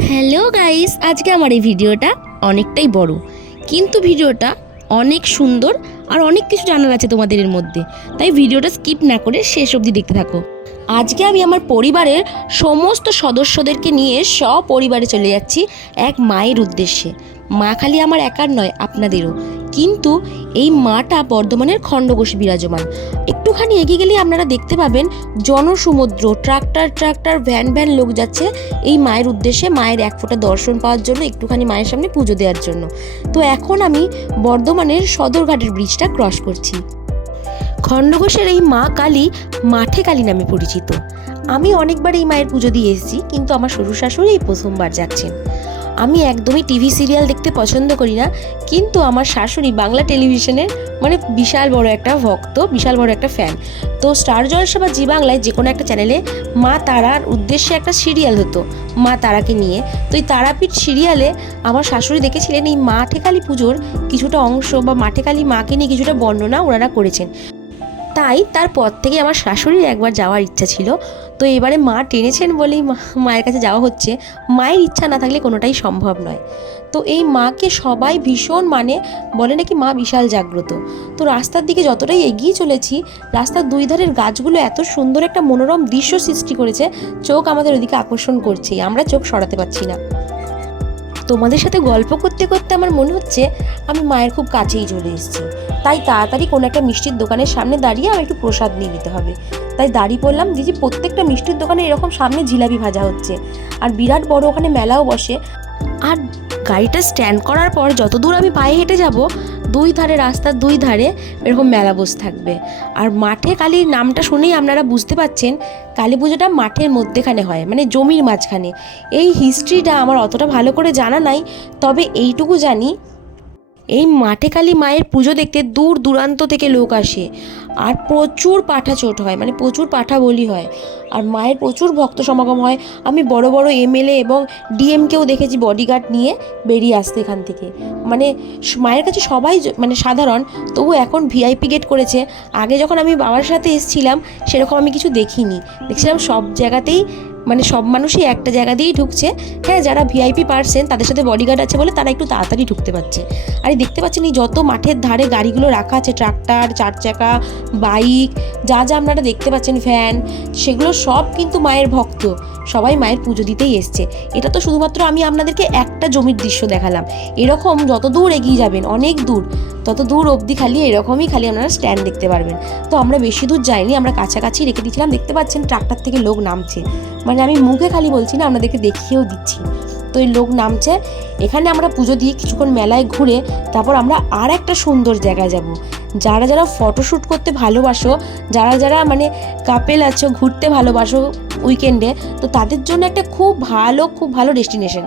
Hello guys, আজকে আমার এই ভিডিওটা অনেকটাই বড়, কিন্তু ভিডিওটা অনেক সুন্দর আর অনেক কিছু জানার আছে তোমাদের এর মধ্যে। তাই ভিডিওটা স্কিপ না করে শেষ অবধি দেখতে থাকো। আজকে আমি আমার পরিবারের সমস্ত সদস্যদেরকে নিয়ে সপরিবারে চলে যাচ্ছি এক মায়ের উদ্দেশ্যে। মা খালি আমার একার নয়, আপনাদেরও। কিন্তু এই মাটা বর্ধমানের খণ্ডঘোষে বিরাজমান। একটুখানি এগিয়ে গেলেই আপনারা দেখতে পাবেন জনসমুদ্র, ট্রাক্টর ভ্যান ভ্যান লোক যাচ্ছে এই মায়ের উদ্দেশ্যে, মায়ের এক ফোঁটা দর্শন পাওয়ার জন্য, একটুখানি মায়ের সামনে পুজো দেওয়ার জন্য। তো এখন আমি বর্ধমানের সদরঘাটের ব্রিজটা ক্রস করছি। খণ্ডঘোষের এই মা কালী মাঠে কালী নামে পরিচিত। আমি অনেকবার এই মায়ের পুজো দিয়ে এসেছি, কিন্তু আমার শ্বশুর শাশুড়ি এই প্রথমবার যাচ্ছেন। আমি একদমই টিভি সিরিয়াল দেখতে পছন্দ করি না, কিন্তু আমার শাশুড়ি বাংলা টেলিভিশনের বিশাল বড় একটা ভক্ত, বিশাল বড় একটা ফ্যান। তো স্টার জলসা বা জি বাংলায় যে কোনো একটা চ্যানেলে মা তারার উদ্দেশ্যে একটা সিরিয়াল হতো মা তারাকে নিয়ে। তো এই তারাপীঠ সিরিয়ালে আমার শাশুড়ি দেখেছিলেন এই মাঠে কালী পুজোর কিছুটা অংশ বা মাঠে কালী মাকে নিয়ে কিছুটা বর্ণনা ওনারা করেছেন। তাই তারপর থেকে আমার শাশুড়ির একবার যাওয়ার ইচ্ছা ছিল। তো এবারে মা টেনেছেন বলেই মায়ের কাছে যাওয়া হচ্ছে। মায়ের ইচ্ছা না থাকলে কোনোটাই সম্ভব নয়। তো এই মাকে সবাই ভীষণ বলে নাকি মা বিশাল জাগ্রত। তো রাস্তার দিকে যতটাই এগিয়ে চলেছি, রাস্তার দুই ধারের গাছগুলো এত সুন্দর একটা মনোরম দৃশ্য সৃষ্টি করেছে, চোখ আমাদের ওদিকে আকর্ষণ করছেই, আমরা চোখ সরাতে পারছি না। তোমাদের সাথে গল্প করতে করতে আমার মনে হচ্ছে আমি মায়ের খুব কাছেই চলে এসেছি। তাই তাড়াতাড়ি কোনো একটা মিষ্টির দোকানের সামনে দাঁড়িয়ে আমার একটু প্রসাদ নিয়ে নিতে হবে। তাই দাঁড়িয়ে পড়লাম। দিদি, প্রত্যেকটা মিষ্টির দোকানে এরকম সামনে জিলাপি ভাজা হচ্ছে, আর বিরাট বড় ওখানে মেলাও বসে। আর গাড়িটা স্ট্যান্ড করার পর যত দূর আমি পায়ে হেঁটে যাব, দুই ধারে, রাস্তার দুই ধারে এরকম মেলা বসে থাকবে। আর মাঠে কালীর নামটা শুনেই আপনারা বুঝতে পারছেন কালী পুজোটা মাঠের মধ্যেখানে হয়, মানে জমির মাঝখানে। এই হিস্ট্রিটা আমার অতটা ভালো করে জানা নাই, তবে এইটুকু জানি এই মাঠে কালী মায়ের পুজো দেখতে দূর দূরান্ত থেকে লোক আসে, আর প্রচুর পাঠা চোট হয়, মানে প্রচুর পাঠা বলি হয়, আর মায়ের প্রচুর ভক্ত সমাগম হয়। আমি বড় বড় এমএলএ এবং ডিএমকেও দেখেছি বডিগার্ড নিয়ে বেরিয়ে আসতে এখান থেকে। মানে মায়ের কাছে সবাই সাধারণ, তবু এখন ভিআইপি গেট করেছে। আগে যখন আমি বাবার সাথে এসেছিলাম সেরকম আমি কিছু দেখিনি, দেখছিলাম সব জায়গাতেই সব মানুষই একটা জায়গা দিয়েই ঢুকছে। হ্যাঁ, যারা ভিআইপি পারছেন তাদের সাথে বডিগার্ড আছে বলে তারা একটু তাড়াতাড়ি ঢুকতে পারছে। আর এই দেখতে পাচ্ছেন এই যত মাঠের ধারে গাড়িগুলো রাখা আছে, ট্রাক্টর, চার চাকা, বাইক, যা যা আপনারা দেখতে পাচ্ছেন, ভ্যান, সেগুলো সব কিন্তু মায়ের ভক্ত, সবাই মায়ের পুজো দিতেই এসছে। এটা তো শুধুমাত্র আমি আপনাদেরকে একটা জমির দৃশ্য দেখালাম। এরকম যত দূর এগিয়ে যাবেন, অনেক দূর, তত দূর অবধি খালি এরকমই আপনারা স্ট্যান্ড দেখতে পারবেন। তো আমরা বেশি দূর যাইনি, আমরা কাছাকাছি রেখে দিয়েছিলাম। দেখতে পাচ্ছেন ট্রাক্টর থেকে লোক নামছে, আমি মুখে খালি বলছি না, আপনাদেরকে দেখিয়েও দিচ্ছি। তো এই লোক নামছে। এখানে আমরা পুজো দিয়ে কিছুক্ষণ মেলায় ঘুরে তারপর আমরা আর একটা সুন্দর জায়গায় যাব। যারা যারা ফটোশ্যুট করতে ভালোবাসো, যারা যারা কাপেল আছো, ঘুরতে ভালোবাসো উইকেন্ডে, তো তাদের জন্য একটা খুব ভালো ডেস্টিনেশন।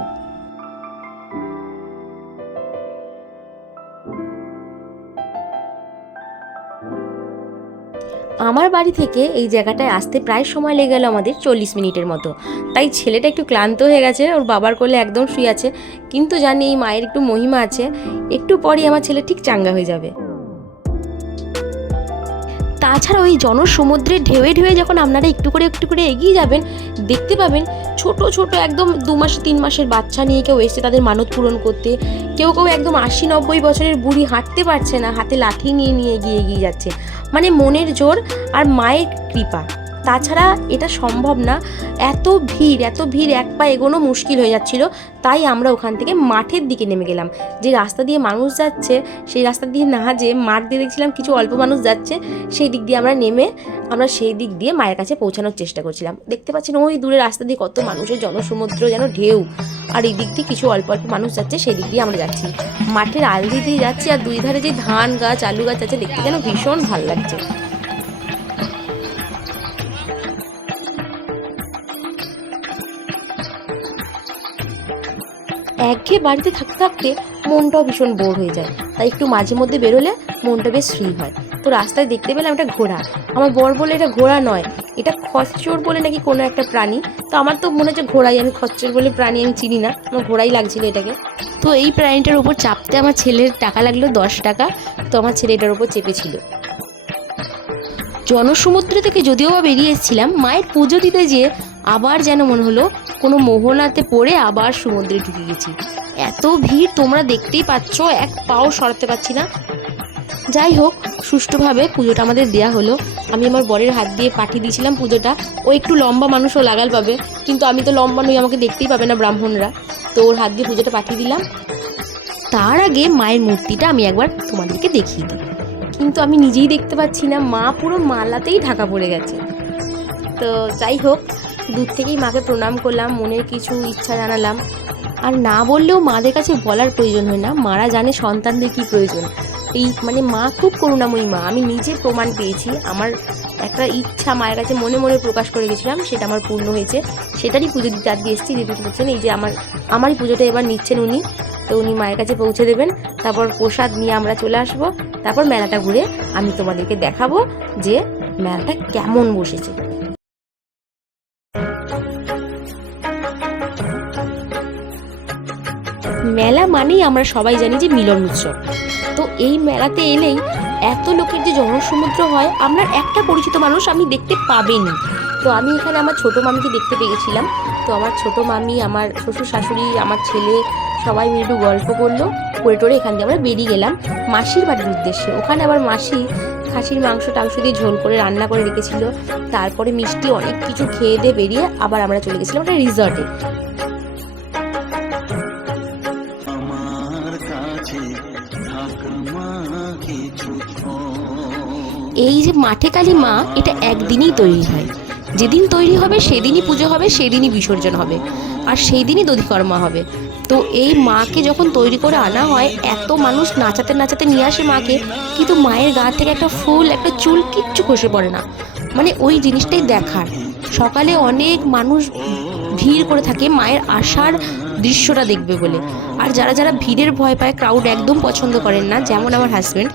আমার বাড়ি থেকে এই জায়গাটায় আসতে প্রায় সময় লেগে গেল আমাদের 40 মিনিটের মতো। তাই ছেলেটা একটু ক্লান্ত হয়ে গেছে, ওর বাবার কোলে একদম শুয়ে আছে। কিন্তু জানি এই মায়ের একটু মহিমা আছে, একটু পরই আমার ছেলে ঠিক চাঙ্গা হয়ে যাবে। তাছাড়া ওই জনসমুদ্রের ঢেউয়ে ঢেউয়ে যখন আপনারা একটু করে এগিয়ে যাবেন, দেখতে পাবেন ছোট ছোট একদম 2 মাস 3 মাসের বাচ্চা নিয়ে কেউ এসছে তাদের মানত পূরণ করতে। কেউ একদম 80-90 বছরের বুড়ি হাঁটতে পারছে না, হাতে লাঠি নিয়ে এগিয়ে যাচ্ছে। মনের জোর আর মায়ের কৃপা, তাছাড়া এটা সম্ভব না। এত ভিড়, এক পা এগোনো মুশকিল হয়ে যাচ্ছিল। তাই আমরা ওখান থেকে মাঠের দিকে নেমে গেলাম। যে রাস্তা দিয়ে মানুষ যাচ্ছে সেই রাস্তা দিয়ে না, যে মাঠ দিয়ে দেখছিলাম কিছু অল্প মানুষ যাচ্ছে, সেই দিক দিয়ে আমরা নেমে সেই দিক দিয়ে মায়ের কাছে পৌঁছানোর চেষ্টা করছিলাম। দেখতে পাচ্ছেন ওই দূরে রাস্তা দিয়ে কত মানুষের জনসমুদ্র, যেন ঢেউ। আর এই দিক দিয়ে কিছু অল্প মানুষ যাচ্ছে, সেই দিক দিয়ে আমরা যাচ্ছি। মাঠের আলদি দিয়ে যাচ্ছি, আর দুই ধারে যে ধান গাছ, আলু গাছ আছে, দেখতে যেন ভীষণ ভালো লাগছে। একঘেয়ে বাড়িতে থাকতে থাকতে মনটাও ভীষণ বোর হয়ে যায়, তাই একটু মাঝে মধ্যে বেরোলে মনটা বেশ ফ্রি হয়। তো রাস্তায় দেখতে পেলাম একটা ঘোড়া। আমার বর বলে এটা ঘোড়া নয়, এটা খচ্চর বলে নাকি কোনো একটা প্রাণী। তো আমার তো মনে হচ্ছে ঘোড়াই, আমি খচ্চর বলে প্রাণী আমি চিনি না, আমার ঘোড়াই লাগছিল এটাকে। তো এই প্রাণীটার উপর চাপতে আমার ছেলের টাকা লাগলো 10 টাকা। তো আমার ছেলে এটার উপর চেপেছিল। জনসমুদ্র থেকে যদিও বা বেরিয়ে এসেছিলাম, মায়ের পুজো দিতে যেয়ে আবার যেন মনে হলো কোনো মোহনাতে পড়ে আবার সমুদ্রে ঢুকে গেছি। এত ভিড় তোমরা দেখতেই পাচ্ছ, এক পাও সরাতে পারছি না। যাই হোক, সুষ্ঠুভাবে পুজোটা আমাদের দেয়া হলো। আমি আমার বরের হাত দিয়ে পাঠিয়ে দিয়েছিলাম পুজোটা। ও একটু লম্বা মানুষও লাগাল পাবে, কিন্তু আমি তো লম্বা নই, আমাকে দেখতেই পাবে না ব্রাহ্মণরা। তো ওর হাত দিয়ে পুজোটা পাঠিয়ে দিলাম। তার আগে মায়ের মূর্তিটা আমি একবার তোমাদেরকে দেখিয়ে দিই, কিন্তু আমি নিজেই দেখতে পাচ্ছি না, মা পুরো মালাতেই ঢাকা পড়ে গেছে। তো যাই হোক, দূর থেকেই মাকে প্রণাম করলাম, মনের কিছু ইচ্ছা জানালাম। আর না বললেও মাদের কাছে বলার প্রয়োজন হয় না, মারা জানে সন্তানদের কী প্রয়োজন। এই মানে মা খুব করুণাময়ী মা, আমি নিজে প্রমাণ পেয়েছি। আমার একটা ইচ্ছা মায়ের কাছে মনে মনে প্রকাশ করে গেছিলাম, সেটা আমার পূর্ণ হয়েছে। সেটারই পুজো দিতে আজকে এসেছি। যেহেতু বলছেন এই যে আমারই পুজোটা এবার নিচ্ছেন উনি, তো উনি মায়ের কাছে পৌঁছে দেবেন। তারপর প্রসাদ নিয়ে আমরা চলে আসব। তারপর মেলাটা ঘুরে আমি তোমাদেরকে দেখাবো যে মেলাটা কেমন বসেছে। মেলা মানেই আমরা সবাই জানি যে মিলন উৎসব। তো এই মেলাতে এলেই এত লোকের যে জনসমুদ্র হয়, আপনার একটা পরিচিত মানুষ আমি দেখতে পাবেনি। তো আমি এখানে আমার ছোটো মামিকে দেখতে পেয়েছিলাম। তো আমার ছোটো মামি, আমার শ্বশুর শাশুড়ি, আমার ছেলে সবাই মিলে একটু গল্প করলো, করে টোরে এখান দিয়ে আমরা বেরিয়ে গেলাম মাসির বাড়ির উদ্দেশ্যে। ওখানে আবার মাসি খাসির মাংস টাংস দিয়ে ঝোল করে রান্না করে রেখেছিল। তারপরে মিষ্টি অনেক কিছু খেয়ে দিয়ে বেরিয়ে আবার আমরা চলে গেছিলাম একটা রিসর্টে। এই যে মাঠে কালী মা, এটা একদিনই তৈরি হয়। যেদিন তৈরি হবে সেদিনই পুজো হবে, সেদিনই বিসর্জন হবে, আর সেই দিনই দধিকর্মা হবে। তো এই মাকে যখন তৈরি করে আনা হয়, এত মানুষ নাচাতে নাচাতে নিয়ে আসে মাকে, কিন্তু মায়ের গা থেকে একটা ফুল, একটা চুল কিচ্ছু খসে পড়ে না। মানে ওই জিনিসটাই দেখার। সকালে অনেক মানুষ ভিড় করে থাকে মায়ের আসার দৃশ্যটা দেখবে বলে। আর যারা যারা ভিড়ের ভয় পায়, ক্রাউড একদম পছন্দ করেন না, যেমন আমার হাজব্যান্ড,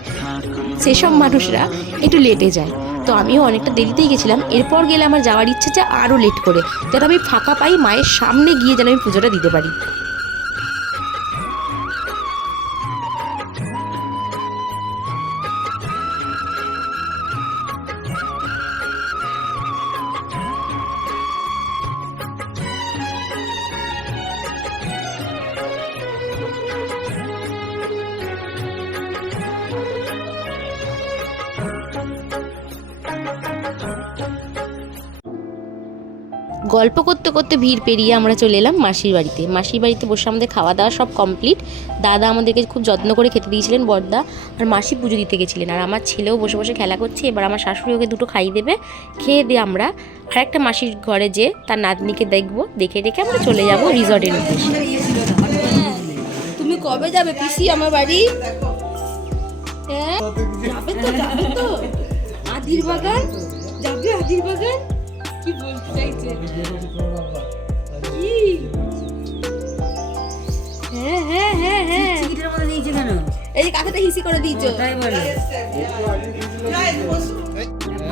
সেসব মানুষরা একটু লেটে যায়। তো আমিও অনেকটা দেরিতেই গেছিলাম। এরপর গেলে আমার যাওয়ার ইচ্ছে যে আরও লেট করে, যাতে আমি ফাঁকা পাই, মায়ের সামনে গিয়ে যেন আমি পুজোটা দিতে পারি। গল্প করতে করতে ভিড় পেরিয়ে আমরা চলে এলাম মাসির বাড়িতে। মাসির বাড়িতে বসে আমাদের খাওয়া দাওয়া সব কমপ্লিট। দাদা আমাদেরকে খুব যত্ন করে খেতে দিয়েছিলেন, বড়দা, আর মাসি পুজো দিতে গেছিলেন। আর আমার ছেলেও বসে বসে খেলা করছে। এবার আমার শাশুড়ি ওকে দুটো খাইয়ে দেবে। খেয়ে দিয়ে আমরা আরেকটা মাসির ঘরে যে তার নাতনিকে দেখবো, দেখে রেখে আমরা চলে যাব রিসর্টের উদ্দেশ্যে। তুমি কবে যাবে পিসি আমার বাড়ি? হ্যাঁ যাবে তো, যাবে তো। আদির বাগান যাবে, আদির বাগান কি বলতে চাইছে? কি? হ্যাঁ হ্যাঁ হ্যাঁ হ্যাঁ, চিকিটের মধ্যে দিয়েছে কেন? এই যে কাঁথাটা হিসি করে দিয়েছো। তাই বলে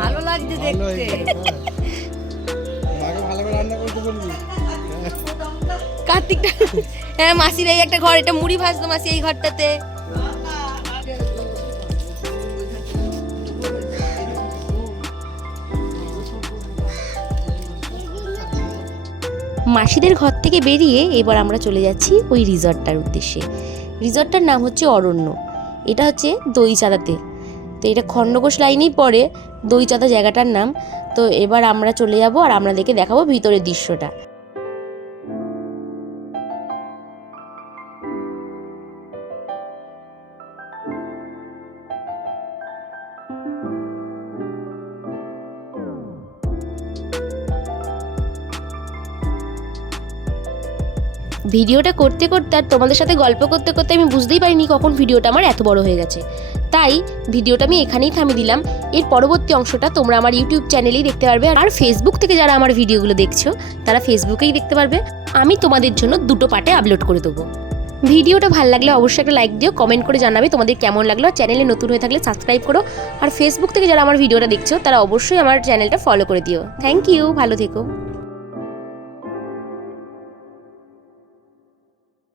ভালো লাগছে দেখতে। কার্তিকটা, হ্যাঁ মাসির এই একটা ঘর, এটা মুড়ি ভাজতো মাসি এই ঘরটাতে। মাসিদের ঘর থেকে বেরিয়ে এবার আমরা চলে যাচ্ছি ওই রিসর্টটার উদ্দেশ্যে। রিসর্টটার নাম হচ্ছে অরণ্য। এটা হচ্ছে দইচাঁদাতে। তো এটা খণ্ডঘোষ লাইনেই পড়ে দইচাঁদা জায়গাটার নাম। তো এবার আমরা চলে যাব আর আপনাদেরকে দেখাবো ভিতরের দৃশ্যটা। ভিডিওটা করতে করতে আর তোমাদের সাথে গল্প করতে করতে আমি বুঝতেই পারিনি কখন ভিডিওটা আমার এত বড় হয়ে গেছে। তাই ভিডিওটা আমি এখানেই থামিয়ে দিলাম। এর পরবর্তী অংশটা তোমরা আমার ইউটিউব চ্যানেলেই দেখতে পারবে, আর ফেসবুক থেকে যারা আমার ভিডিওগুলো দেখছো তারা ফেসবুকেই দেখতে পারবে। আমি তোমাদের জন্য দুটো পার্টে আপলোড করে দেবো। ভিডিওটা ভালো লাগলে অবশ্যই একটা লাইক দিও, কমেন্ট করে জানাবে তোমাদের কেমন লাগলো। চ্যানেলে নতুন হয়ে থাকলে সাবস্ক্রাইব করো, আর ফেসবুক থেকে যারা আমার ভিডিওটা দেখছো তারা অবশ্যই আমার চ্যানেলটা ফলো করে দিও। থ্যাংক ইউ, ভালো থেকো।